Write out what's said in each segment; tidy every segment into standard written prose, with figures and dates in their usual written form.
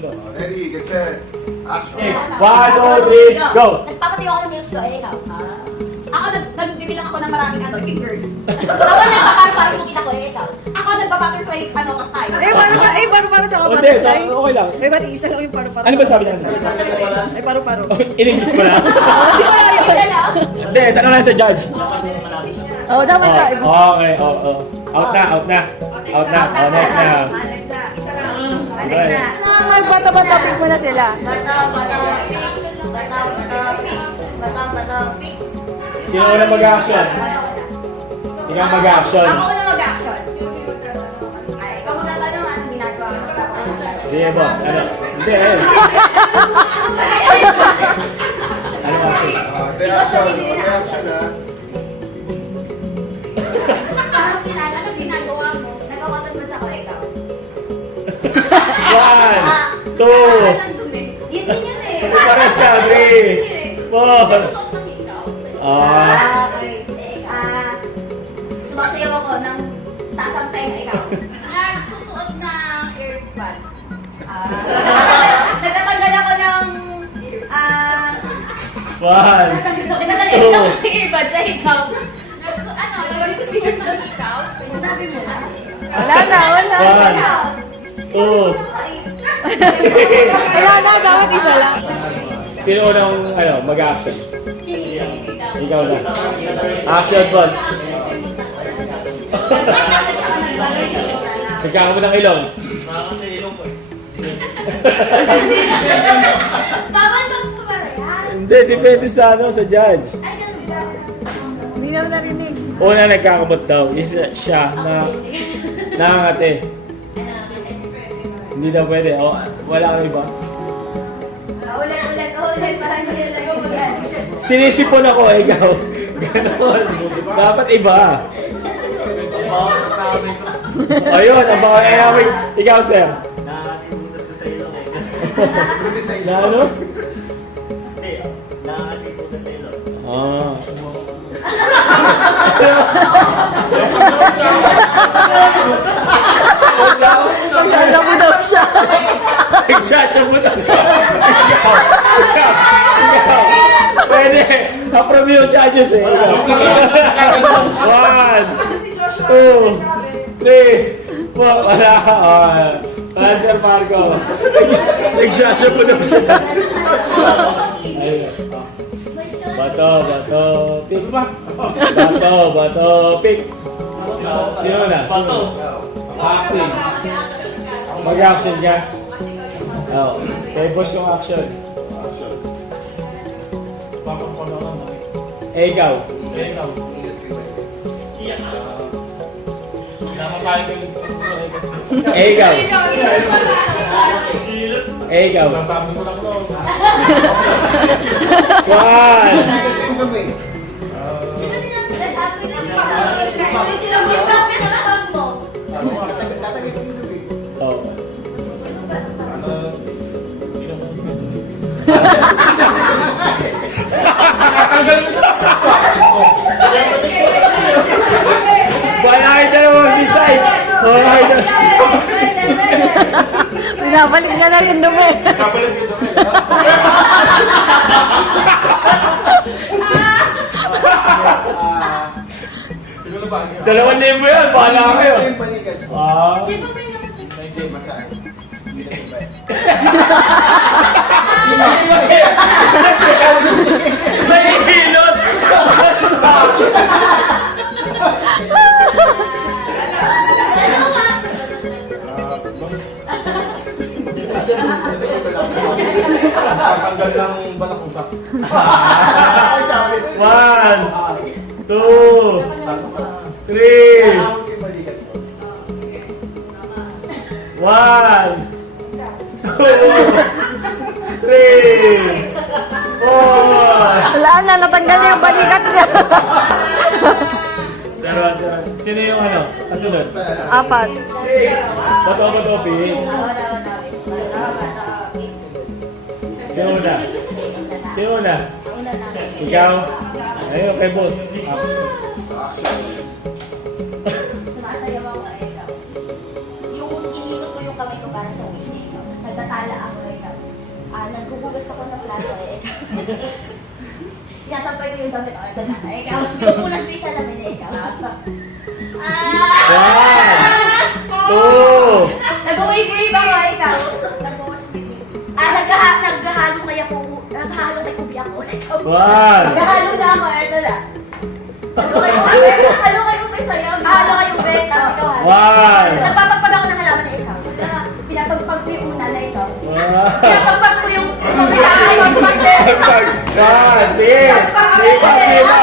boss. Ready, get set, action. Okay, 1, 2, 3, go! Nagpapatiyo ako ng meals ko, ikaw. Ako, nagbibilang ako ng maraming fingers. Ako nagpaparu-paru mo kita ko, ikaw. Ako, nagpa-butterfly, kastay. Paru-paru tsaka O, butterfly. okay lang. May ba't isa lang yung paru-paru? Ano ba sabi niya? Ay, paru-paru. In-English mo na? Ikaw lang. Hindi, tanong lang sa judge. Oo, dapat ka. Okay, oo. Out na. Oh, next na. Okay. Magbata-bata topic muna sila. Sino una mag-action? Ikaw mag-action. Ako na mag-action. Ay, ikaw magtatanong ano ginagawa mo. Sige, boss. Ano? Hindi, Ano action? Reaction, reaction ha. Parang kilala na ginagawa mo. Nagkakatag mo sa ko, ikaw. 1, 2, Yun din yun eh. Pares ka, 3, 4. Sumasayaw ako ng taas ang tayo na ikaw. Nagsusuot ng earbuds. Nagtatanggal ako ng... 1, Nagtatanggal ako ng earbuds sa ikaw. Ano? Nagawin ko sa ng ikaw? Sinabi mo na. Wala na. 1, 2. Wala na, dapat isa lang. Sino unang mag-action? Ikaw na. Action, boss. Nagkakamot ng ilong. Bawal magpaparehas. Hindi, depende sa sa judge. Ay, ganun ba? Hindi naman narinig. Una nagkakamot daw, isa siya na nangangate. Hindi daw pwede. O, wala kang iba. Ulit. Parang hindi lang yung mag-action. Sinisipon ako, ikaw. Ganon. Dapat iba. Ayun, ang baka namin. Ikaw, sir. Nakakalimutas ko sa ilong eh. Na ano? Hindi, nakakalimutas sa ilong. Ah. Alam mo daw siya. Nagsasabot ako. Ikaw. Pwede. Approve yung judges eh. 1, 2, 3, 4. Wala. Wala, Sir Marco. Nagsasabot daw siya. Ayun. Bato, pick pa. Bato, pick. Sino na? Bato. Acting. Mag-action ka? Oo. Kay boss yung action. Eh, ikaw. Eh, ikaw. Eh, ikaw. Sabi ko lang no. 1. Oh. Wala kayo dalawang decide. Wala kayo dalawang. Binabalik niya na rin dumi. Dalawang libo yan. Bahala kayo. Ah. Hindi, masaan. Hindi na iba. Nahihilot. Tatanggal ng balak utak. 1, 2, 3, 1, 2, 3, 4. Wala na, natanggal niya yung balikat niya. Sino yung kasunod? 4. Bato, pick. Sino na? Ikaw? Ayun, kay boss. Sumasayaw ako, ikaw. Yung iniikot ko yung kamay ko para sa waist, ikaw. nagtatala ako, ikaw. Naghuhugas ako ng plato, ikaw. Sinasampay ko yung damit ako, ito na, ikaw. Pinupunas ko yung salamin, ikaw. Two. Nag-wave-wave ako, ikaw. Naghahalo kaya ko, naghahalo kay kubi ako, ikaw. One. Naghahalo na ako, ito na. Halo kayo ba sa'yo? Halo kayo ba? Tapos ikaw ha? One. Nagpapagpag ako ng halaman na ikaw. Pinapagpag ko yung una na ikaw. One. Pinapagpag ko yung kapila. One. Sige. Sipa.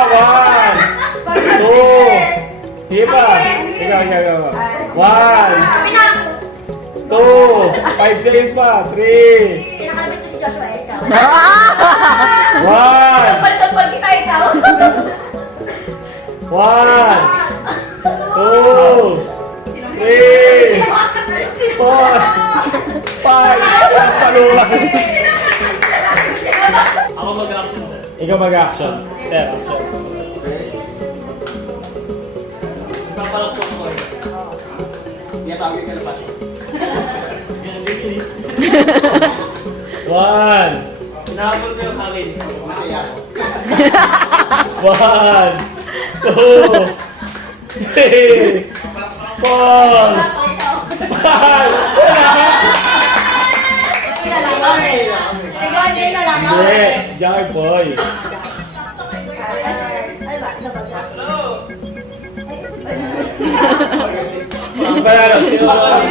One. Two. Sipa. Ikaw. One. Two. 5 seconds pa. Three. Pinakalabit ko si Joshua, ikaw. One. Sampal kita, ikaw. One. Two. Three. Four. Five. Paluwan. Ako mag-action sir. Ikaw mag-action. Sir, action. Papalakpo ko kayo. Tinatawag ka na pa. One. Inahabol ko yung hangin. Masaya ako. One. Two. Three. Four. Five. Nag-one na lang ako. Hindi. Jackie boy. Ano ba? Ito ba? Ang panalo. Sino ba?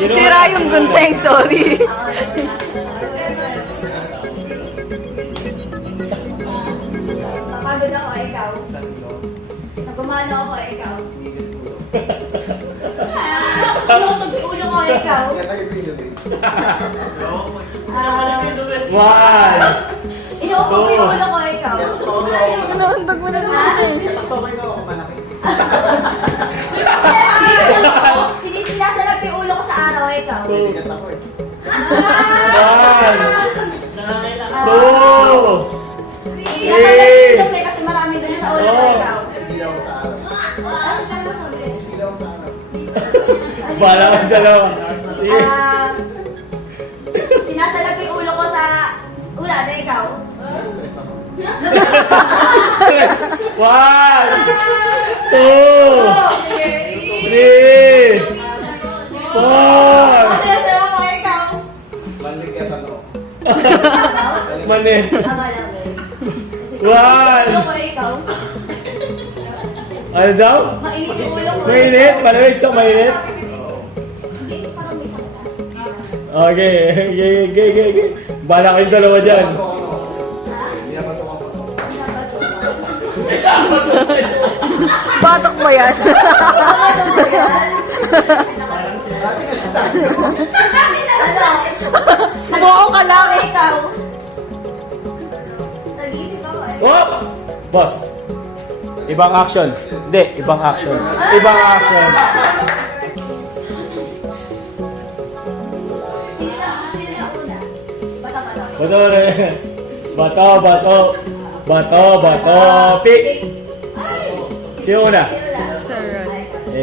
Sira yung gunting, sorry. Papagod ako, ikaw. Nagumano ako, ikaw. Ulo ko, ikaw. Tinatawag ko yung date. One. Inuupo ko yung ulo ko, ikaw. Naundog mo na naman. Tinatawag ko ako manakit. Sinisilasalap yung ulo ko sa araw, ikaw. Bigat ako eh. One. Nangangailangan. Two. Sinisilasalap kasi marami dun sa ulo ko, ikaw. Sisilaw ko sa araw. Sisilaw ko sa araw. Bala ang dalawa. Sige. Sinasalap yung ulo ko sa ulan, ikaw. Stress ako. One. Two. Three. Four. Sinasalap ko, ikaw. Maligyan ako. Mani. Akala ko. One. Ulo ko, ikaw. Ano daw? Mainit yung ulo ko. Mainit? Malamig sa mainit? Hindi, parang may sakit. Okay. Bala kayong dalawa dyan. Binabato ako. Batok ba yan? Buo ka lang. Ikaw. Nag-iisip ako eh. Oh! Boss. Ibang action. Hindi, ibang action. Ibang action. Sino na una? Bata-bata. Bato. Pick. Sino una? Sino na?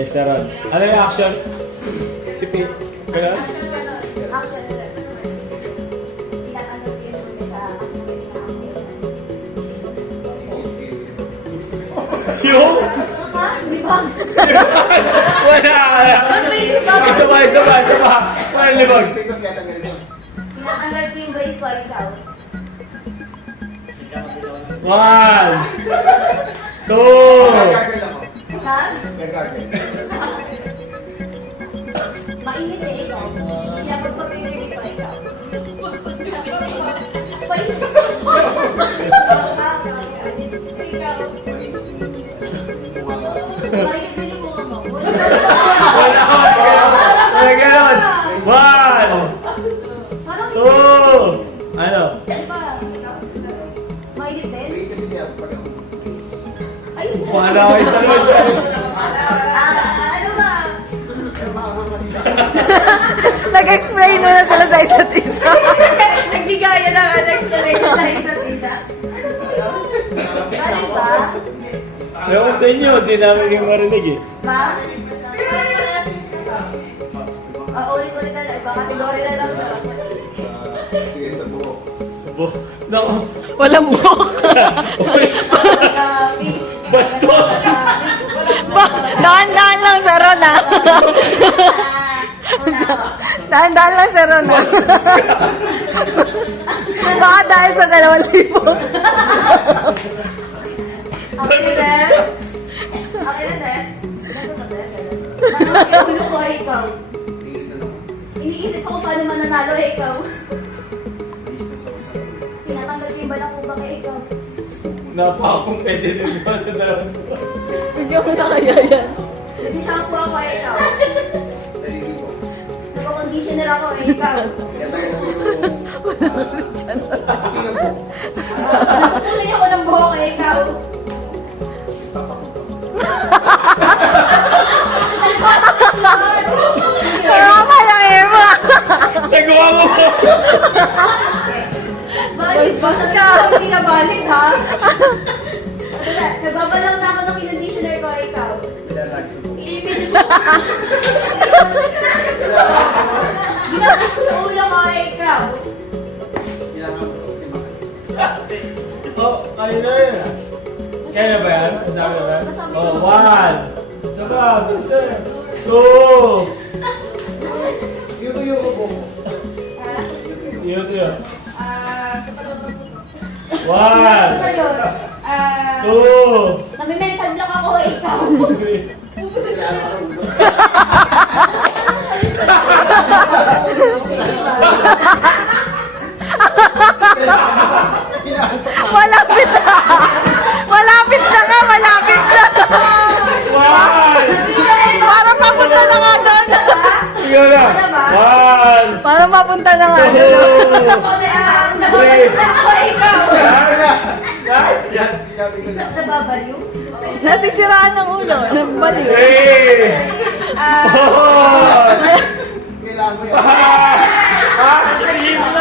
Sir Ron. Ano yung action? Si Pick. Ganun? Action na lang. Tinatanong ko yun sa Yung? Ha? Di ba? Wala. Isa pa. Wala libag. Tingnan kaya tanggalin mo. Tinatanggal ko yung brace ko, ikaw. One. Two. Nag-gargle ako. Ha? Nag-gargle. Mainit eh, ikaw. Kaya pagpapipili ko, ikaw. Ikaw. Mainit din yung mukha mo. Wala ganun. One. Parang Two. Ano? Ano ba? Mainit din? Wait kasi niya pag ako. Ayun. Wala kayong dalawa dyan. Ano ba? Nag-explain mo na sila sa isa't isa. Nagbigayan ng explanation sa isa't isa. Ano ba? Ewan ko sa inyo, di namin yung marinig eh. Ma? Ulit-ulit na lang. Ibang kategory na lang. Sige, sa buhok. Sabo. Nako. Walang buhok. Bastos. Dahan-dahan lang sa Ron, ah. Dahan-dahan lang sa Ron, ah. Baka dahil sa 2,000. Okay na, sir? Okay na, sir? Parang yung ulo ko ay ikaw. Tingin na naman. Iniisip ko kung paano mananalo ay ikaw. Business ako sa ulo. Tinatanggal ko yung balak ko ba kay ikaw. Napaka-competitive naman sa dalawang to. Bigyan mo na kaya yan. Nag-shampoo ako ay ikaw. Nalilin ko. Nag-conditioner ako ay ikaw. Kaya tayo na yung... Nakukulay ako ng buhok ay ikaw. Tama yung hair mo. Nagawa mo po! Boys, basta ka. Hindi na balik, ha? Nagbabalaw na ako ng conditioner ko ay ikaw. Nilalaki sa buhok. Iibig mo. Ginagawa ko yung ulo ko ay ikaw. Kailangan mo ito kasi makakita. Oh, ayun na yun. Kaya na ba yan? Ang dami na ba yan? Oh, 1. Saka, isa. 2. Yuto ko po. Yun, yun. Ano na 1. yun? 2. Nami-mental block ako ay ikaw. Kailangan ka ng ulo. Kailangan pa ka. Malapit na. Malapit na nga, malapit na. 1. Parang papunta na nga doon. Yun na. 1. Parang papunta na nga doon. 2. Ako na nababaliw na ako ay ikaw. Yan, sinabi ko na. Nababaliw? Nasisiraan ng ulo. Nabaliw. 3. 4. Kailangan mo yan. 5.